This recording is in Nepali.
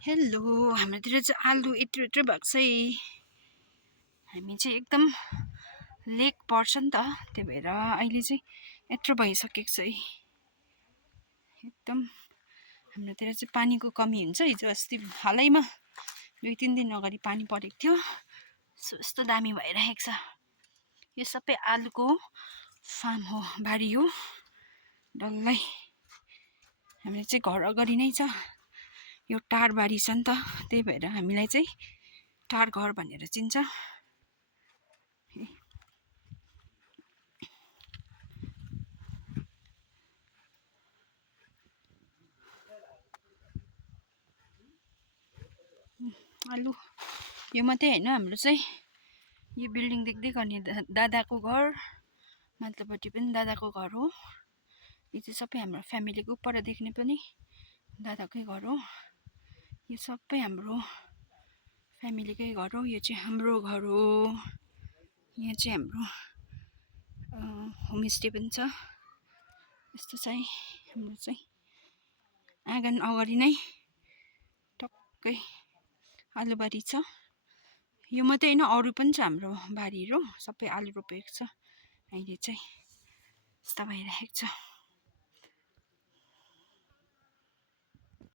हेलो, हाम्रोतिर चाहिँ आलु यत्रो यत्रो भएको छ है। हामी चाहिँ एकदम लेक पर्छ नि त, त्यही भएर अहिले चाहिँ यत्रो भइसकेको छ है। एकदम हाम्रोतिर चाहिँ पानीको कमी हुन्छ। हिजो अस्ति हालैमा 2-3 दिन अगाडि पानी परेको थियो, यस्तो दामी भइरहेको छ। यो सबै आलुको फार्म हो, बारी हो डल्लै। हाम्रो चाहिँ घर अगाडि नै छ, यो टार बारी छ नि त, त्यही भएर हामीलाई चाहिँ टार घर भनेर चिन्छ। आलु यो मात्रै होइन, हाम्रो चाहिँ यो बिल्डिङ देख्दै गर्ने दादाको घर, माथिल्लोपट्टि पनि दादाको घर हो। यो चाहिँ सबै हाम्रो फ्यामिलीको पर देख्ने पनि दादाकै घर हो। यो सबै हाम्रो फ्यामिलीकै घर हो। यो चाहिँ हाम्रो घर हो। यहाँ चाहिँ हाम्रो होमस्टे पनि छ। यस्तो चाहिँ हाम्रो चाहिँ आँगन अगाडि नै टक्कै आलुबारी छ। यो मात्रै होइन, अरू पनि छ हाम्रो बारीहरू, सबै आलु रोपेको छ। अहिले चाहिँ यस्तो भइरहेको छ।